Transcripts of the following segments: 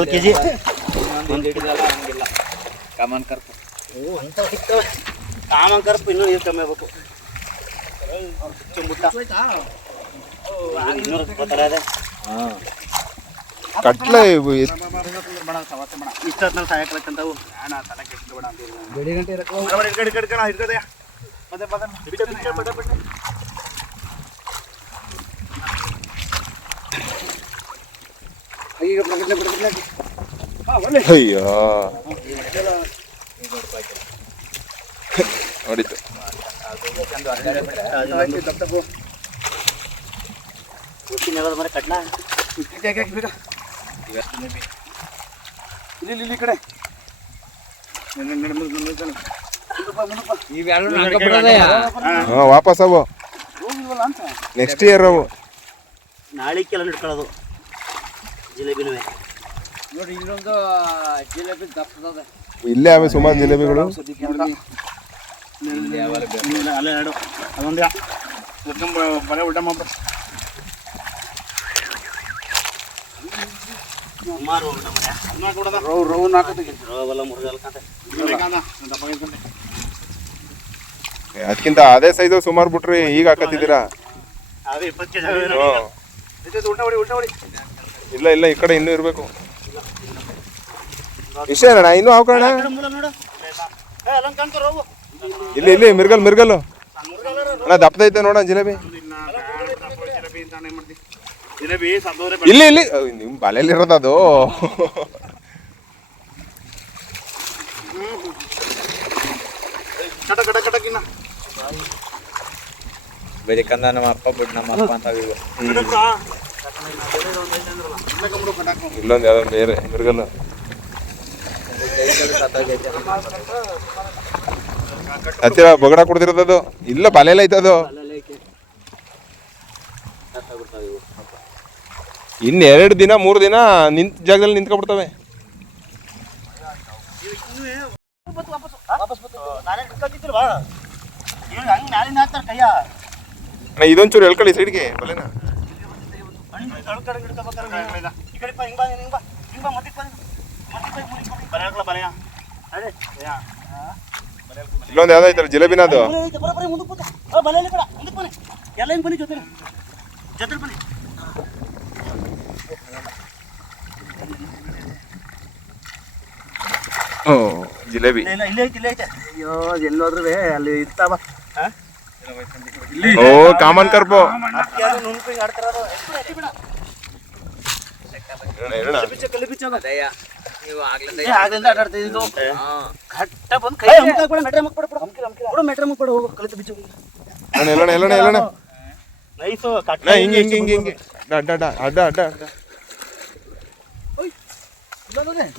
ಮುಕ್ಕಾಲು ಕೆಜಿ ಒಂದು ಹಿಡಿದಲ್ಲ ಹಂಗಿಲ್ಲ ಕಾಮನ್ ಕರ್ಪು. ಅಂತ ಸಿಗ್ತವೆ ಕಾಮನ್ ಕರ್ಪು ಇನ್ನೂ ನೀರು ಕಮ್ಮಿ ಆಗ್ಬೇಕು. ಕಟ್ಲೆ ಇಷ್ಟೊತ್ತಿನಲ್ಲಿ ಸಾಯಕಂತವು ಬೆಳಿ ಗಂಟೆ ಅಯ್ಯೋ ನೋಡಿತ್ತು ಮನೆ ಕಟ್ಲ ಇಲ್ಲಿ ಕಡೆ ವಾಪಸ್ ಅವು ನೆಕ್ಸ್ಟ್ ಇಯರ್ ಅವು ನಾಳೆ ಕೆಲ ಇಟ್ಕೊಳ್ಳೋದು ಜಿಲೇಬಿನೂ ನೋಡಿ. ಇಲ್ಲೊಂದು ಜಿಲೇಬಿ ದಪ್ಪದ ಇಲ್ಲೇ ಅವೆ ಸುಮಾರು ಜಿಲೇಬಿಗಳು. ಅಲ್ಲೇ ಎರಡು ಅದೊಂದು ಬರೀ ಊಟ ಮಾಡ್ಬಿಡ ಸುಮಾರು ಅದಕ್ಕಿಂತ ಅದೇ ಸೈಜು ಸುಮಾರು ಬಿಟ್ರಿ ಈಗ ಹಾಕತ್ತಿದ್ದೀರಾ? ಇಲ್ಲ ಇಲ್ಲ ಈ ಕಡೆ ಇನ್ನೂ ಇರ್ಬೇಕು. ಇಷ್ಟೇ ಅಣ್ಣ ಇನ್ನೂ ಹಾಕೋಣ. ಇಲ್ಲಿ ಇಲ್ಲಿ ಮಿರ್ಗಲ್ ಮಿರ್ಗಲ್ಲು ಅಣ್ಣ ದಪ್ಪದೈತೆ ನೋಡ ಜಿಲೇಬಿ. ಇಲ್ಲಿ ಇಲ್ಲಿ ನಿಮ್ ಬಲೆಯಲ್ಲಿ ಇರೋದು ಅದು. ಬೇಕಂದ ನಮ್ಮ ಅಪ್ಪ ಬಿಟ್ಟು ನಮ್ಮ ಅಪ್ಪ ಅಂತ ಇಲ್ಲೊಂದು ಯಾವ್ದೊಂದು ಬೇರೆ ಮಿರ್ಗಲ್ಲು. ಹತ್ತಿರ ಬಗಡ ಕೊಡ್ತಿರೋದು ಇಲ್ಲ ಬಲೆಲ್ಲ ಐತದು. ಇನ್ನು 2 ದಿನ 3 ದಿನ ನಿಂತ ಜಾಗದಲ್ಲಿ ನಿಂತ್ಕೊಬಿಡ್ತವೆ. ಇದೊಂಚೂರು ಎಳ್ಕೊಳ್ಳಿ ಸೈಡ್ಗೆ ಬಲೆನ. ಇಲ್ಲೊಂದು ಯಾವ್ದು ಐತಲ್ಲ ಜಿಲೇಬಿನ ಅದು. ಜಿಲೇಬಿ ಅಯ್ಯೋ ಎಲ್ಲೋದ್ರೂ ಅಲ್ಲಿ ಇರ್ತಾವ. ಓ ಕಾಮನ್ ಕರ್ಪು.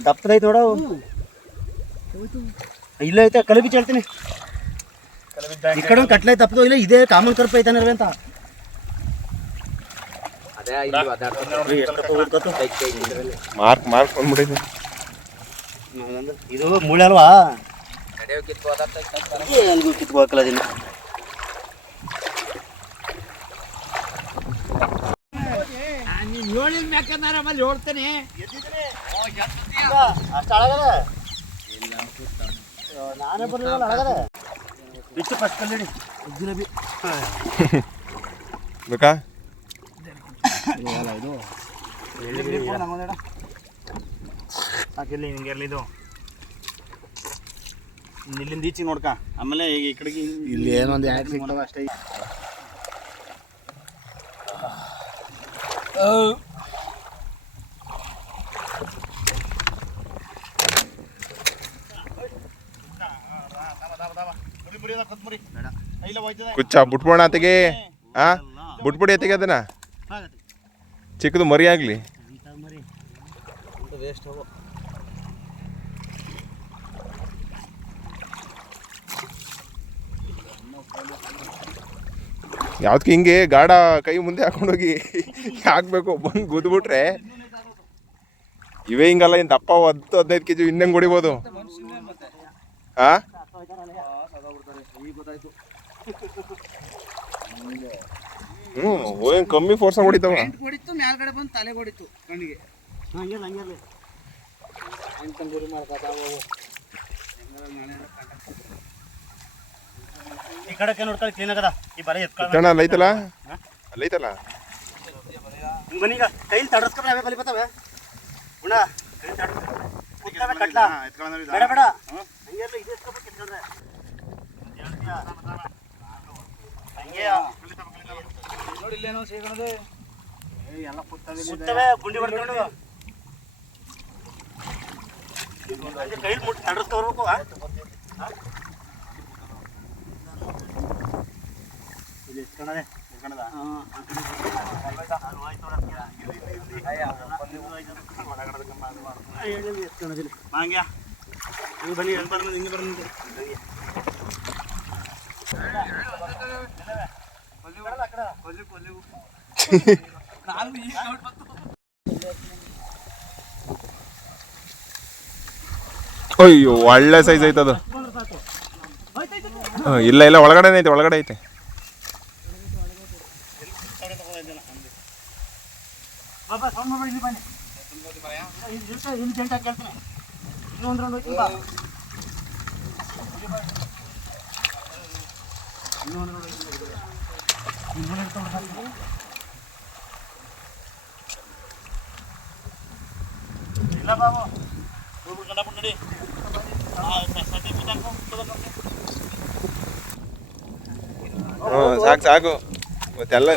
ದಪ್ಪದೈತೆ ನೋಡ. ಇಲ್ಲ ಐತೆ ಕಲಿ ಬಿಚ್ಚ ಹೇಳ್ತೀನಿ. ಈ ಕಡೆ ಒಂದು ಕಟ್ಲೆ ತಪ್ಪದು ಇಲ್ಲ ಇದೇ ಕಾಮನ್ ಕರ್ಪ ಐತಾನೆ ಅಂತ. ಮಾರ್ಕ್ ಮಾರ್ಕ್ ಬಂದ್ಬಿಟ್ಟಿದೆ ಇದು ಮುಳ್ಳೆ ಅಲ್ವಾ? ಎಲ್ಗೂ ಕಿತ್ಕೋಕಲ್ಲ ದಿನ. ಹೇಳ್ತೇನೆ ಅಷ್ಟು ಅಳಗದ ನಾನೇ ಬರ್ಲಿಲ್ಲ ಅಳಗದ ಬಿಟ್ಟು ಫಸ್ಟ್ ಕಲ್ಲಿಡಿ ಜಿಲೇಬಿ ಬೇಕಾ? ಇದು ಹಾಕಿರ್ಲಿ ಹಿಂಗೆರ್ಲಿ ಇದು ಇಲ್ಲಿಂದ ಈಚೆಗೆ ನೋಡ್ಕ. ಆಮೇಲೆ ಈ ಕಡೆಗೆ ಇಲ್ಲಿ ಏನೊಂದು ಯಾಕೆ ಸಿಗ್ತದೆ ಅಷ್ಟೇ. ಕುಚ್ಚ ಬಿಟ್ಬೋಣ ಅತ್ತಿಗೆ. ಆ ಬಿಟ್ಬಿಡಿ ಅತ್ತಿಗೆ ಅದನ್ನ. ಚಿಕ್ಕದು ಮರಿ ಆಗ್ಲಿ. ಯಾವ್ದಕ್ಕೆ ಹಿಂಗೆ ಗಾಢ ಕೈ ಮುಂದೆ ಹಾಕೊಂಡೋಗಿ ಹಾಕ್ಬೇಕು. ಬಂದು ಗುದ್ಬಿಟ್ರೆ ಇವೇ ಹಿಂಗಲ್ಲ. ಇನ್ನು ದಪ್ಪ 10-15 kg ಇನ್ನಂಗೆ ಹೊಡಿಬೋದು. ಆ ಕಮ್ಮಿ ಫೋರ್ಸ್ ಹೊಡಿತಾವ. ಮೇಲ್ಗಡೆ ಬಂದು ತಲೆ ಹೊಡಿತು ಕಣ್ಣಿಗೆ. ಈ ಕಡೆಗೆ ನೋಡ್ಕೊಳ್ಳಿ ಕ್ಲೀನ್ ಆಗದ ಈ ಬಲೆ ಎತ್ಕೊಳ್ಳ ಅಣ್ಣ ಅಲ್ಲೈತಲ್ಲ ಅಲ್ಲೈತಲ್ಲ ಬನ್ನಿ ಈಗ ಕೈಲಿ ತಡಸ್ಕೊಂಡ್ರೆ ಅವೇ ಬಲಿ ಬರ್ತಾವೆ ಗುಣ ಕೈಲಿ ತಡಸ್ಕೊಂಡ್ರೆ ಕಟ್ಲಾ ಬೇಡ ಬೇಡ ಹಂಗೆಲ್ಲ ಇದು ಎತ್ಕೊಬೇಕು ಎತ್ಕೊಂಡ್ರೆ ನೋಡಿ ಇಲ್ಲೇನೋ ಸೇರ್ಕೊಳದೆ ಎಲ್ಲ ಸುತ್ತವೆ ಗುಂಡಿ ಹೊಡ್ಕೊಂಡು ಕೈಲಿ ಮುಟ್ಟಿ ತಡಸ್ಕೊಡ್ಬೇಕು ಇಲ್ಲಿ ಎತ್ಕೊಂಡದೆ ಬನ್ನಿ ಹಿಂಗೆ ಬರೋದು ಅಯ್ಯೋ ಒಳ್ಳೆ ಸೈಜ್ ಐತದು ಇಲ್ಲ ಇಲ್ಲ ಒಳಗಡೆ ಐತೆ ಒಳಗಡೆ ಐತೆ ಇಲ್ಲ ಬಾಬು ನೋಡಿ ಸಾಕು ಸಾಕು ಮತ್ತೆಲ್ಲ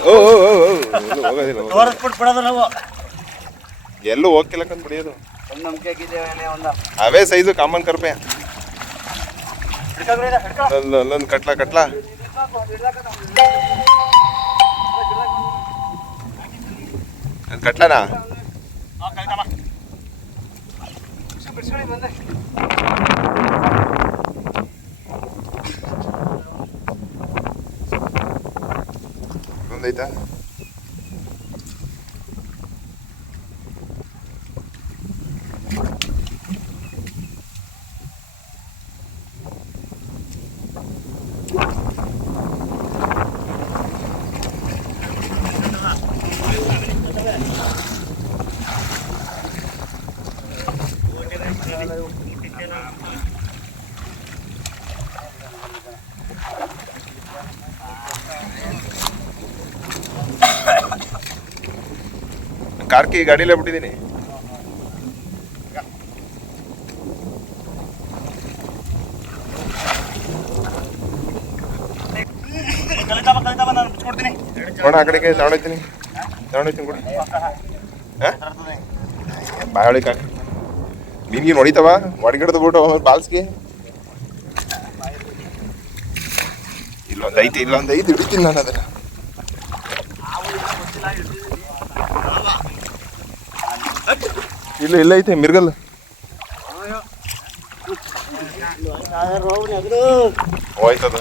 ತೋರಿಸ್ಬಿಟ್ಟು ಬಿಡೋದು ನಾವು ಎಲ್ಲೂ ಹೋಗ್ತಿಲ್ಲಕ್ಕಂತ ಬಿಡಿಯೋದು ನಂಬಿಕೆ ಆಗಿದ್ದೇವೆ ಒಂದು ಅವೇ ಸೈಜು ಕಾಮನ್ ಕರ್ಪೆ ಅಲ್ಲೊಂದು ಕಟ್ಲಾ ಕಟ್ಲನಾ ಒಂದೈತಾ ಕಾರ್ಕಿ ಗಾಡಿಲೇ ಬಿಟ್ಟಿದ್ದೀನಿ ನಾನು ಬಿಚ್ಕೊಡ್ತೀನಿ ನೋಡ ಆ ಕಡೆಗೆ ತಗೊಂಡೋಗ್ತೀನಿ ಕೂಡ ಬಾಳಿಕ ಮೀನ್ಗಿನ್ ಹೊಡಿತಾವ ಹೊಡಿಗಿಡ್ದು ಬಿಟ್ಟು ಬಾಲ್ಸ್ಗೆ ಇಲ್ಲೊಂದು ಐದು ಹಿಡಿತೀನಿ ನಾನು ಅದನ್ನ ಇಲ್ಲ ಐತೆ ಮಿರ್ಗಲ್ ಹೋಯ್ತದ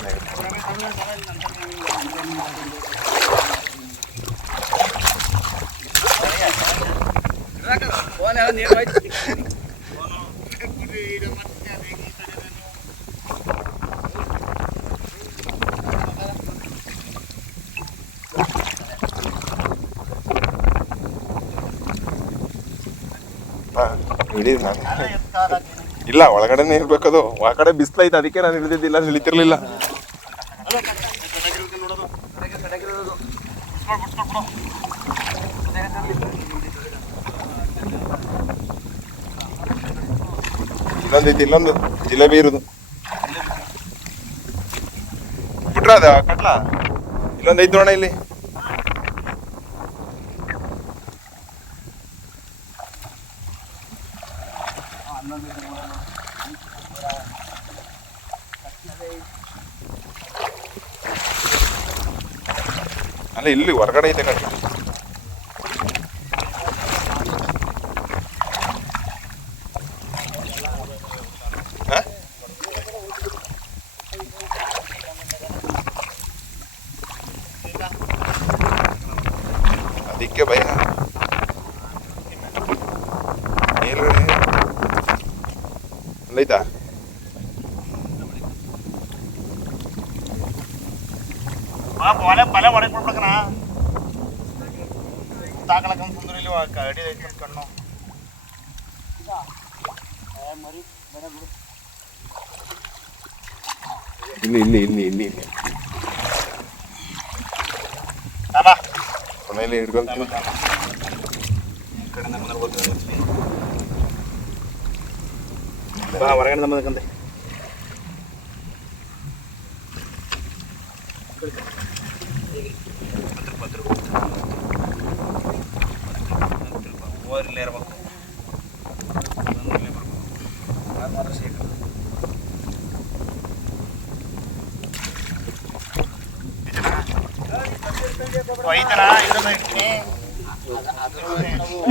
ಇಲ್ಲ ಒಳಗಡೆನೆ ಇರ್ಬೇಕದು ಆ ಕಡೆ ಬಿಸ್ಲೈತೆ ಅದಕ್ಕೆ ನಾನು ಹಿಡಿದಿದ್ದಿಲ್ಲ ಹಿಡಿತಿರ್ಲಿಲ್ಲ ಇಲ್ಲೊಂದೈತಿ ಇಲ್ಲೊಂದು ಜಿಲೇಬಿ ಇರುದು ಬಿಟ್ರ ಅದ ಕಟ್ಲ ಇಲ್ಲೊಂದೈತಿ ನೋಡ ಇಲ್ಲಿ ಅಲ್ಲ ಇಲ್ಲಿ ಹೊರಗಡೆ ಐತೆ ಕಟ್ಲ ಅದಕ್ಕೆ ಭಯ ಮೇಲ್ಗಡೆ ಅಲ್ಲೈತಾ ಬಲೆ ಒಳಗೆ ಬಿಡ್ಬೇಕನ ತಾಕಳಕಂತ ತೊಂದ್ರೆ ಇಲ್ಲಿ ಕಡಿ ಐತಿ ಕಣ್ಣು ಇಲ್ಲಿ ಕೊನೆಯಲ್ಲಿ ಹಿಡ್ಕೊಂತೀನಿ. ಹೊರಗಡೆ ನಮ್ಮದಕ್ಕಂತೆ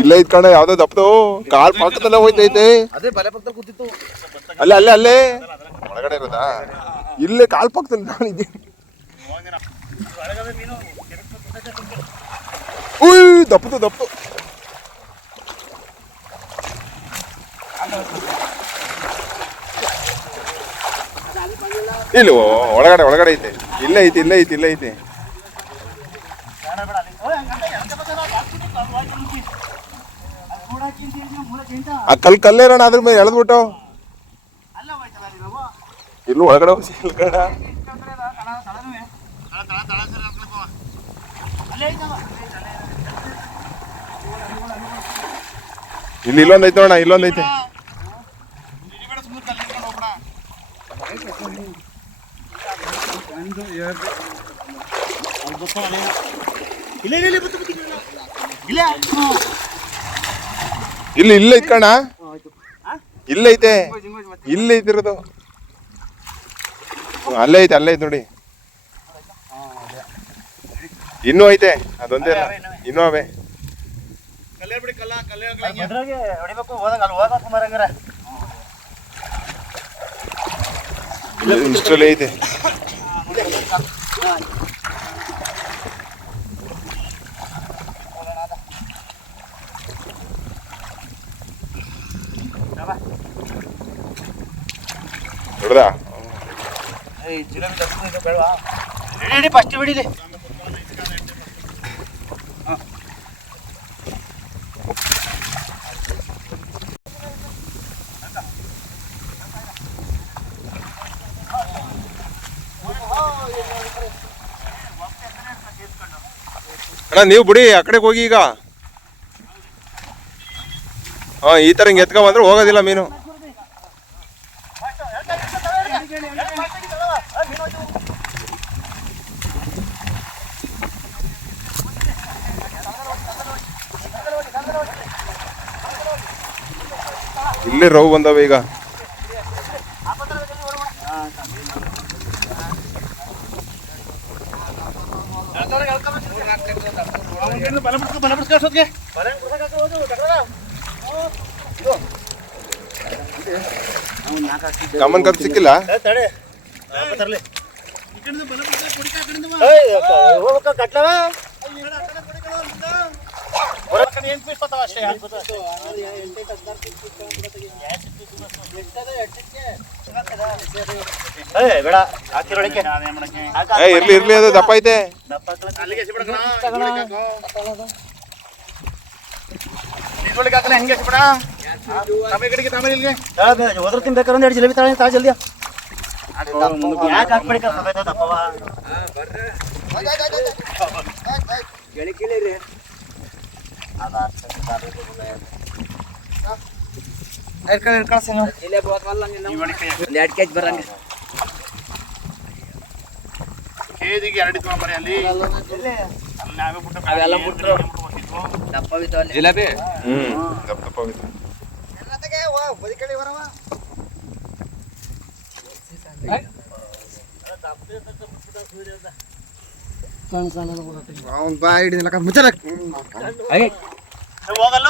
ಇಲ್ಲ ಇದ್ ಯಾವ್ದೋ ದಪ್ಪದು ಕಾಲ್ ಪಕ್ಕದಲ್ಲೇ ಹೋಯ್ತೈತೆ. ಅದೇ ಬಲೆ ಪಕ್ಕದಲ್ಲಿ ಕೂತಿತ್ತು. ಅಲ್ಲೇ ಒಳಗಡೆ ಇರೋದಾ? ಇಲ್ಲೇ ಕಾಲ್ ಪಕ್ಕದಲ್ಲಿ ನಾನು ಇದ್ದೀನಿ. ದಪ್ಪದು ಇಲ್ಲ ಒಳಗಡೆ ಐತೆ. ಇಲ್ಲೇ ಐತೆ. ಆ ಕಲ್ಲೇರಣ ಅದ್ರ ಮೇಲೆ ಎಳೆದ್ಬಿಟ್ಟು ಇಲ್ಲೂ ಒಳಗಡೆ ಇಲ್ಲೊಂದೈತೆ ನೋಡ, ಇಲ್ಲೊಂದೈತೆ. ಇಲ್ಲ ಇಟ್ಕಣ, ಇಲ್ಲೈತೆ ಇರೋದು. ಅಲ್ಲೇ ಐತೆ ನೋಡಿ. ಇನ್ನೂ ಐತೆ, ಅದೊಂದೇ ಇನ್ನೂ ಅವೇ. ಇಷ್ಟರಲ್ಲೇ ಐತೆ. ನೋಡ್ದಾ? ಫಸ್ಟ್ ಬಿಡಿಲಿ. ಅಣ್ಣ ನೀವು ಬಿಡಿ, ಆ ಕಡೆಗೆ ಹೋಗಿ ಈಗ. ಈ ತರ ಹಿಂಗೆ ಎತ್ಕೊಂಡ್ ಬಂದ್ರೆ ಹೋಗೋದಿಲ್ಲ ಮೀನು. ಇಲ್ಲೇ ರವ್ ಬಂದವೆ ಈಗ. ಕಾಮನ್ ಕಪ್ ಸಿಕ್ಕಿಲ್ಲ. ಇರ್ಲಿ ಅದು ದಪ್ಪ ಐತೆ. ಹೋದ್ರ ತಿನ್ಬೇಕಾದ್ರೆ 2 ಜಿಲೇಬಿ ತಾ ಜಲ್ದಿ. ಯಾಕೆ ಹಾಕ್ಬೇಡಿ ಬರಂಗ ಜಿಲೇಬಿ ಹೋಗಲ್ಲ.